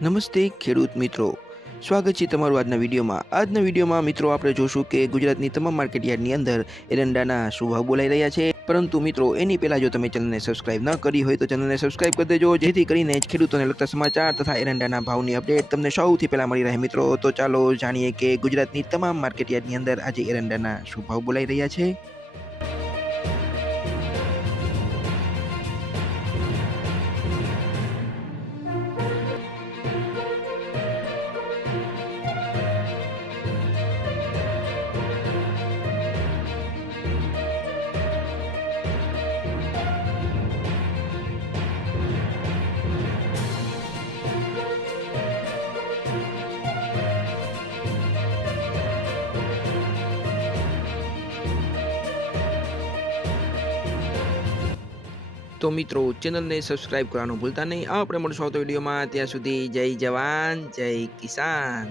નમસ્તે ખેડૂત મિત્રો, સ્વાગત છે તમારું આજના વિડીયોમાં મિત્રો આપણે જોશું કે ગુજરાતની તમામ માર્કેટયાર્ડની અંદર એરંડાના શું ભાવ બોલાઈ રહ્યા છે. પરંતુ મિત્રો એની પહેલાં જો તમે ચેનલને સબસ્ક્રાઇબ ન કરી હોય તો ચેનલને સબસ્ક્રાઇબ કરી દેજો, જેથી કરીને જ ખેડૂતોને લગતા સમાચાર તથા એરંડાના ભાવની અપડેટ તમને સૌથી પહેલાં મળી રહે. મિત્રો તો ચાલો જાણીએ કે ગુજરાતની તમામ માર્કેટયાર્ડની અંદર આજે એરંડાના શું ભાવ બોલાઈ રહ્યા છે. તો મિત્રો ચેનલને સબસ્ક્રાઇબ કરવાનું ભૂલતા નહીં. આપણે મળશું આવતા વિડીયોમાં. ત્યાં સુધી જય જવાન જય કિસાન.